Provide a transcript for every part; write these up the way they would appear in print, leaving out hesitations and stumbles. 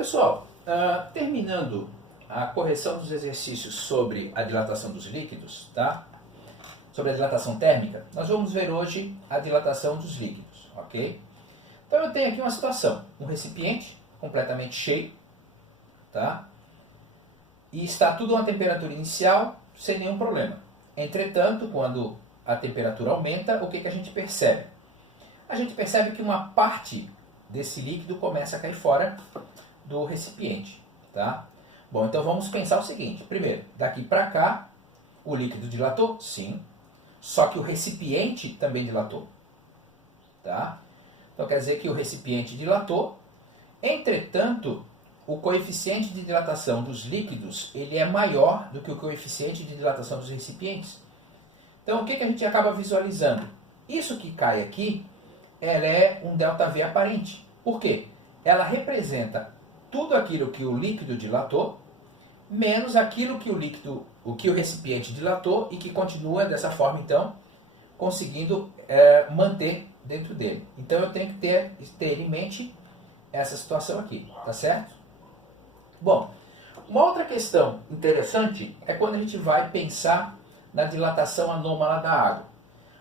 Pessoal, terminando a correção dos exercícios sobre a dilatação dos líquidos, tá? Sobre a dilatação térmica, nós vamos ver hoje a dilatação dos líquidos, ok? Então eu tenho aqui uma situação, um recipiente completamente cheio, tá? E está tudo a uma temperatura inicial sem nenhum problema. Entretanto, quando a temperatura aumenta, o que a gente percebe? A gente percebe que uma parte desse líquido começa a cair fora do recipiente, tá? Bom, então vamos pensar o seguinte. Primeiro, daqui para cá, o líquido dilatou? Sim. Só que o recipiente também dilatou, tá? Então quer dizer que o recipiente dilatou. Entretanto, o coeficiente de dilatação dos líquidos, ele é maior do que o coeficiente de dilatação dos recipientes. Então o que a gente acaba visualizando? Isso que cai aqui, ela é um ΔV aparente. Por quê? Ela representa tudo aquilo que o líquido dilatou, menos aquilo que o recipiente dilatou e que continua dessa forma, então, conseguindo manter dentro dele. Então eu tenho que ter em mente essa situação aqui, tá certo? Bom, uma outra questão interessante é quando a gente vai pensar na dilatação anômala da água.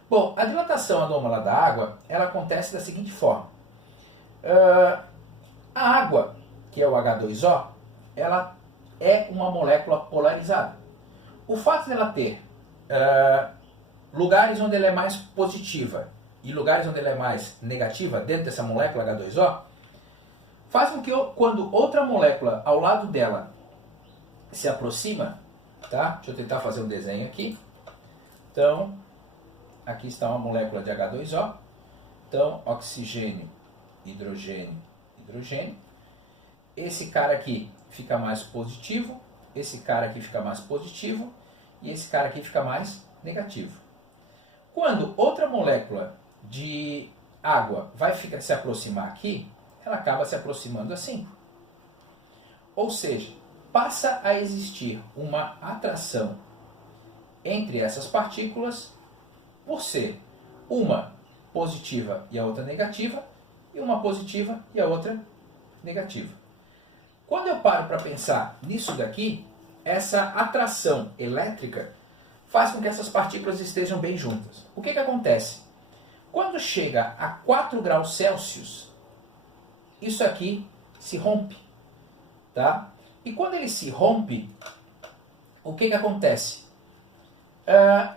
Bom, a dilatação anômala da água, ela acontece da seguinte forma. A água, que é o H2O, ela é uma molécula polarizada. O fato dela ter lugares onde ela é mais positiva e lugares onde ela é mais negativa dentro dessa molécula H2O, faz com que quando outra molécula ao lado dela se aproxima, tá? Deixa eu tentar fazer um desenho aqui. Então, aqui está uma molécula de H2O. Então, oxigênio, hidrogênio, hidrogênio. Esse cara aqui fica mais positivo, esse cara aqui fica mais positivo e esse cara aqui fica mais negativo. Quando outra molécula de água vai se aproximar aqui, ela acaba se aproximando assim. Ou seja, passa a existir uma atração entre essas partículas por ser uma positiva e a outra negativa, e uma positiva e a outra negativa. Quando eu paro para pensar nisso daqui, essa atração elétrica faz com que essas partículas estejam bem juntas. O que acontece? Quando chega a 4 graus Celsius, isso aqui se rompe, tá? E quando ele se rompe, o que acontece? A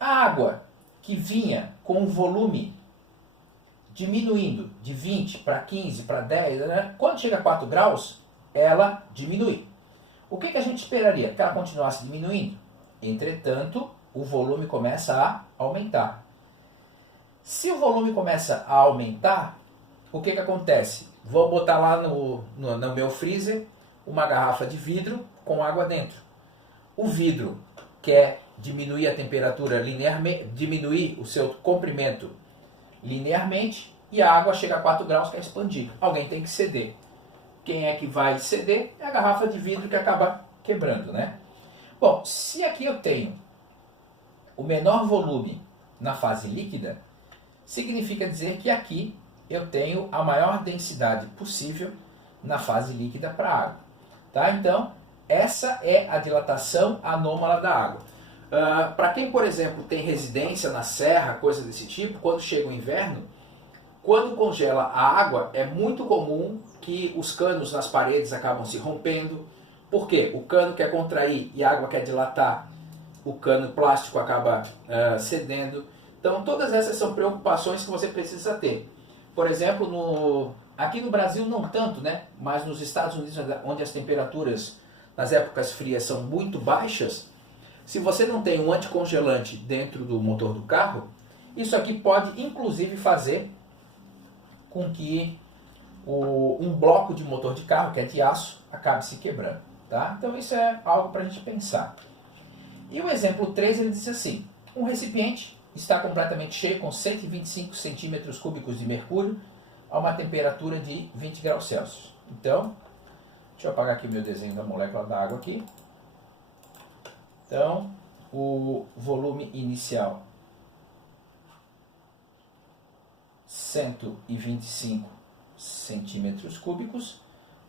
água que vinha com o volume diminuindo de 20 para 15 para 10, né? Quando chega a 4 graus, ela diminui. O que a gente esperaria? Que ela continuasse diminuindo. Entretanto, o volume começa a aumentar. Se o volume começa a aumentar, o que acontece? Vou botar lá no meu freezer uma garrafa de vidro com água dentro. O vidro quer diminuir a temperatura linearmente, diminuir o seu comprimento linearmente, e a água chega a 4 graus, quer expandir. Alguém tem que ceder. Quem é que vai ceder? É a garrafa de vidro que acaba quebrando, né? Bom, se aqui eu tenho o menor volume na fase líquida, significa dizer que aqui eu tenho a maior densidade possível na fase líquida para a água. Tá? Então, essa é a dilatação anômala da água. Para quem, por exemplo, tem residência na serra, coisa desse tipo, quando chega o inverno, quando congela a água, é muito comum que os canos nas paredes acabam se rompendo. Por quê? O cano quer contrair e a água quer dilatar, o cano plástico acaba cedendo. Então, todas essas são preocupações que você precisa ter. Por exemplo, aqui no Brasil não tanto, né? Mas nos Estados Unidos, onde as temperaturas nas épocas frias são muito baixas, se você não tem um anticongelante dentro do motor do carro, isso aqui pode inclusive fazer com que um bloco de motor de carro, que é de aço, acabe se quebrando. Tá? Então isso é algo para a gente pensar. E o exemplo 3, ele diz assim: um recipiente está completamente cheio com 125 centímetros cúbicos de mercúrio a uma temperatura de 20 graus Celsius. Então, deixa eu apagar aqui o meu desenho da molécula da água aqui. Então, o volume inicial 125 centímetros cúbicos,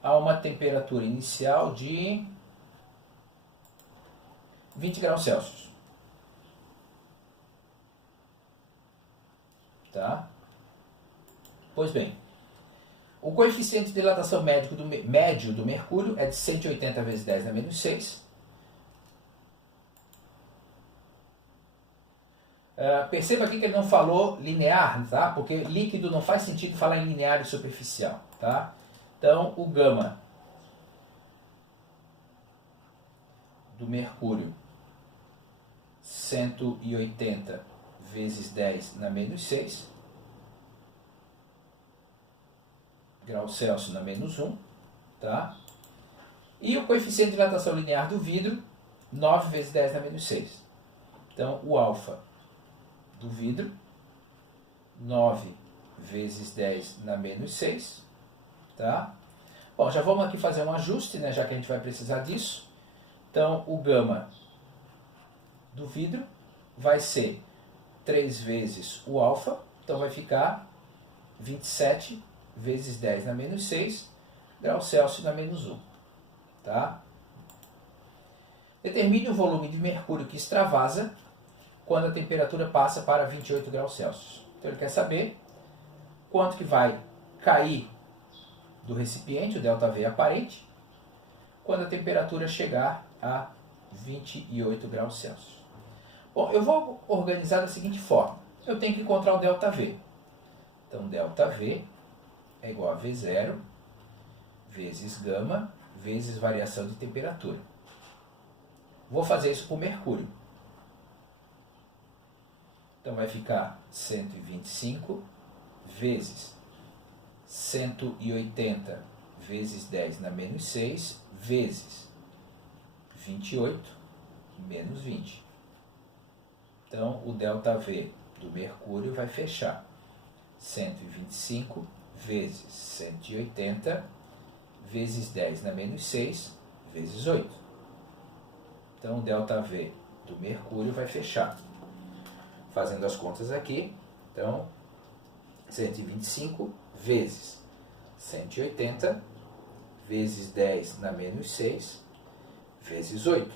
a uma temperatura inicial de 20 graus Celsius. Tá? Pois bem, o coeficiente de dilatação médio do mercúrio é de 180 vezes 10 na menos 6. Perceba aqui que ele não falou linear, tá? Porque líquido não faz sentido falar em linear e superficial, tá? Então, o gama do mercúrio, 180 vezes 10 na menos 6, graus Celsius na menos 1, tá? E o coeficiente de dilatação linear do vidro, 9 vezes 10 na menos 6. Então, o alfa do vidro, 9 vezes 10 na menos 6, tá? Bom, já vamos aqui fazer um ajuste, né, já que a gente vai precisar disso. Então, o gama do vidro vai ser 3 vezes o alfa, então vai ficar 27 vezes 10 na menos 6, graus Celsius na menos 1, tá? Determine o volume de mercúrio que extravasa quando a temperatura passa para 28 graus Celsius. Então ele quer saber quanto que vai cair do recipiente, o ΔV aparente, quando a temperatura chegar a 28 graus Celsius. Bom, eu vou organizar da seguinte forma. Eu tenho que encontrar o ΔV. Então, ΔV é igual a V0 vezes gama vezes variação de temperatura. Vou fazer isso com mercúrio. Então vai ficar 125 vezes 180 vezes 10 na menos 6 vezes 28 menos 20. Então o ΔV do mercúrio vai fechar 125 vezes 180 vezes 10 na menos 6 vezes 8. Então o ΔV do mercúrio vai fechar, fazendo as contas aqui, então 125 vezes 180 vezes 10 na menos 6 vezes 8.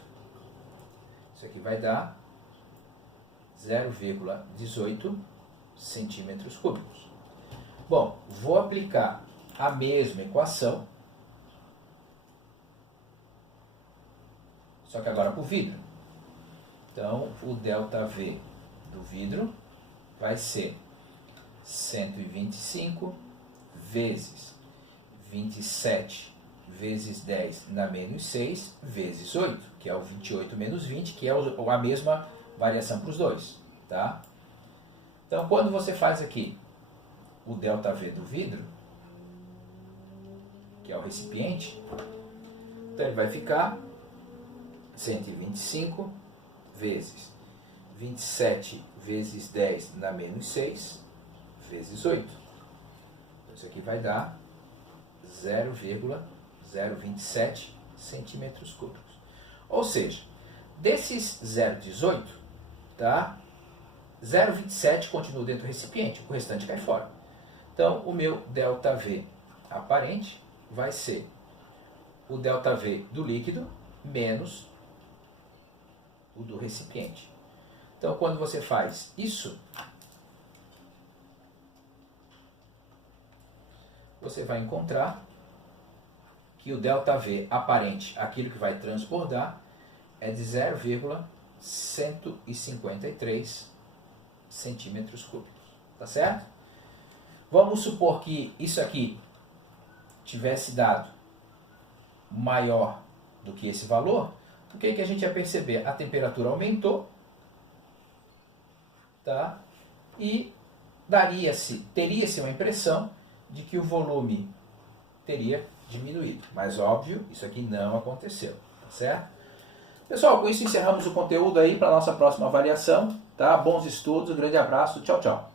Isso aqui vai dar 0,18 centímetros cúbicos. Bom, vou aplicar a mesma equação, só que agora para o vidro. Então, o ΔV do vidro vai ser 125 vezes 27 vezes 10 na menos 6 vezes 8, que é o 28 menos 20, que é a mesma variação para os dois, tá? Então, quando você faz aqui o ΔV do vidro, que é o recipiente, então ele vai ficar 125 vezes 27 vezes 10 na menos 6 vezes 8. Então, isso aqui vai dar 0,027 centímetros cúbicos. Ou seja, desses 0,18, tá? 0,27 continua dentro do recipiente, o restante cai fora. Então, o meu ΔV aparente vai ser o ΔV do líquido menos o do recipiente. Então, quando você faz isso, você vai encontrar que o ΔV aparente, aquilo que vai transbordar, é de 0,153 centímetros cúbicos. Tá certo? Vamos supor que isso aqui tivesse dado maior do que esse valor. O que a gente ia perceber? A temperatura aumentou, tá? E teria-se uma impressão de que o volume teria diminuído. Mas, óbvio, isso aqui não aconteceu, tá certo? Pessoal, com isso encerramos o conteúdo aí para a nossa próxima avaliação, tá? Bons estudos, um grande abraço, tchau, tchau.